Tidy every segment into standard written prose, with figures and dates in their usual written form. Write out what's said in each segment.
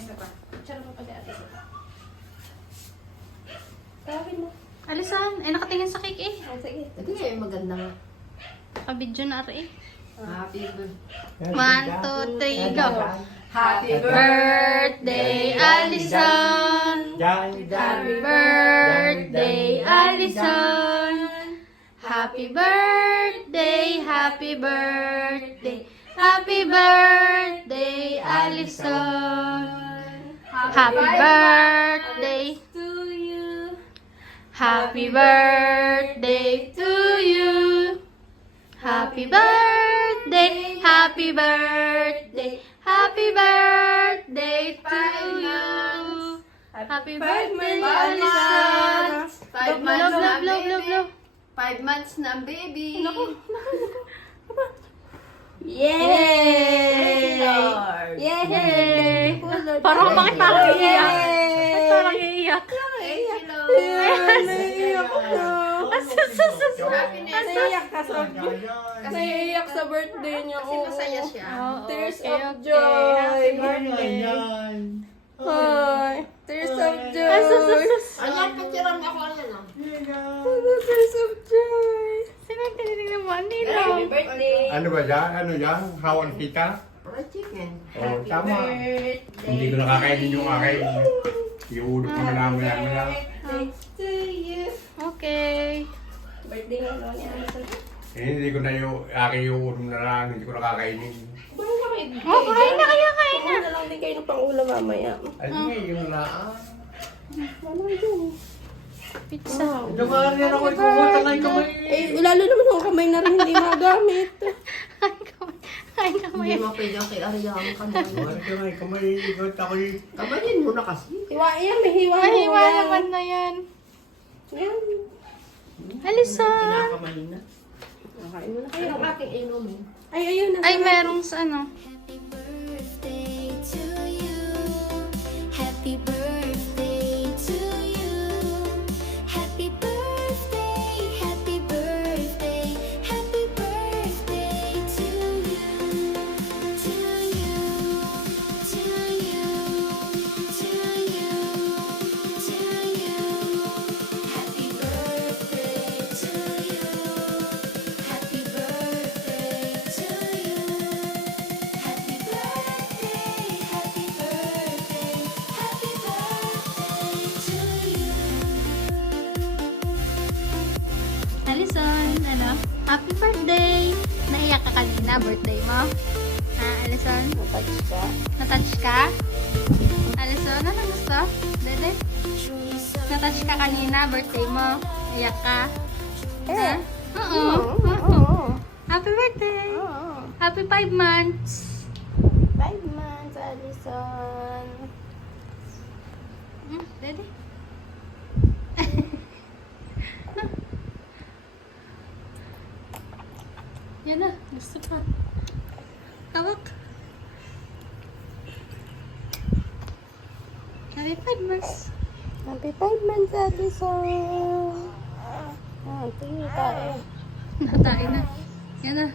isa pa. Tsara mo pa di ate. Tawagin mo. Alisan, ay nakatingin sa cake eh. Ah, sige. Ito nga yung maganda nga. Nakabidyo na rin eh. Happy birthday. 1, 2, 3, go! Happy Birthday, Alison! Happy birthday, Alison! Happy birthday, happy birthday, happy birthday, Alison! Happy birthday To you. Happy birthday to you. Happy birthday, happy birthday, happy birthday to you. Happy birthday, Alison. 5 months Love, na love, love, love, baby. love. 5 months na baby. Yay! Lord. Yay! Parang bakit parang iiyak? Bakit parang iiyak? Thank you, Lord. Naiiyak ako. Naiiyak ka sa naiiyak sa birthday niya. Kasi masaya siya. Tears Okay, of okay. joy. Happy birthday. Hi. Tears of joy. Ayan, picturean mo ako ano. Tears of joy. Sino ang tinitingnan mo? Happy Nino. birthday. Ano ba yan? Ano yan? Hawan kita? Fried chicken. Oo, tama. Birthday. Hindi ko nakakainin yung akin. Iulog ko na lang mo yan. To you. Okay. Birthday nga naman ni Alison. Hindi ko na yung akin iulog na lang. Hindi ko nakakainin. Kumain na kayo. Oh, kain na kayo, kain na. Kumain na lang din kayo ng pang-ulam mamaya. Ano nga yung laan? Ano yun? Pizza. Ito nga rin ako ikukutang ay kamay. Eh, lalo naman ang kamay na rin hindi magamit. Kain kamay. Kain kamay. Hindi mo pwede kay Ariam ka na. Kamay, kamay. Ikot ako yung... Kamayin mo na kasi. Hiwa yan, may hiwa. Mahiwa naman na yan. Yan. Alison. Kinakamayin na. Nakain mo na kayo. Ayun ang aking inumin. Ay, ayun na. Ay, merong sa ano. Happy birthday to you. Happy birthday to you. Happy birthday, happy birthday, happy birthday to you. To you, to you, to you, to you. Happy birthday to you. Happy birthday to you. Happy birthday, happy birthday, happy birthday to you. Alison, ano? Happy birthday! Naiyak ka kanina, birthday mo? Ha, Alison? Touch ka. Natouch ka? Alison, ano gusto? Dede? Natouch ka kanina, birthday mo? Naiyak ka? Ha? Oo. Oo. Happy birthday! Oo. Happy 5 months! 5 months, Alison. Dede? Yan na, gusto pa. Tawak. Happy 5 months. Happy 5 months, Alison. Ah, tingin tayo. Natae na. Yan na.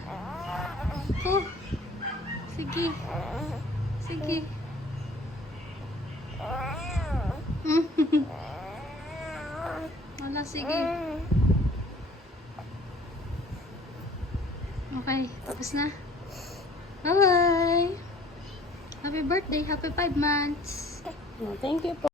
Oh. Sige. Sige. Wala, sige. Okay, tapos na. Bye-bye. Happy birthday. Happy 5 months. Thank you po.